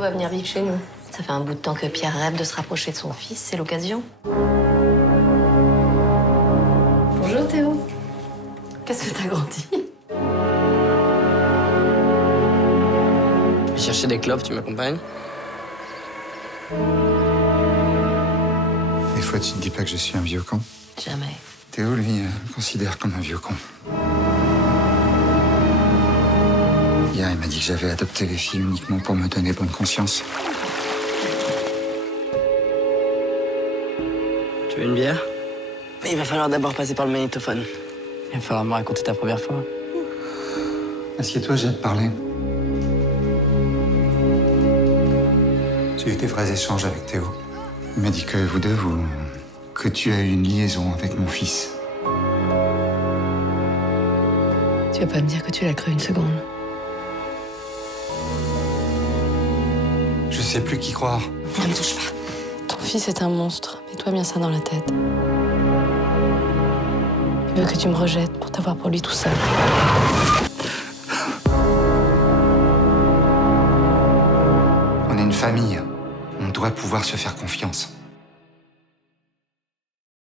Théo va venir vivre chez nous. Ça fait un bout de temps que Pierre rêve de se rapprocher de son fils, c'est l'occasion. Bonjour Théo. Qu'est-ce que t'as grandi? Je vais chercher des clopes, tu m'accompagnes? Des fois, tu te dis pas que je suis un vieux con? Jamais. Théo, lui, me considère comme un vieux con. Hier, il m'a dit que j'avais adopté les filles uniquement pour me donner bonne conscience. Tu veux une bière? Mais il va falloir d'abord passer par le magnétophone. Il va falloir me raconter ta première fois. Assieds-toi, j'ai à te parler. J'ai eu des vrais échanges avec Théo. Il m'a dit que vous deux, que tu as eu une liaison avec mon fils. Tu vas pas me dire que tu l'as cru une seconde? Je sais plus qui croire. Ne me touche pas. Ton fils est un monstre. Mets-toi bien ça dans la tête. Il veut que tu me rejettes pour t'avoir pour lui tout seul. On est une famille. On doit pouvoir se faire confiance.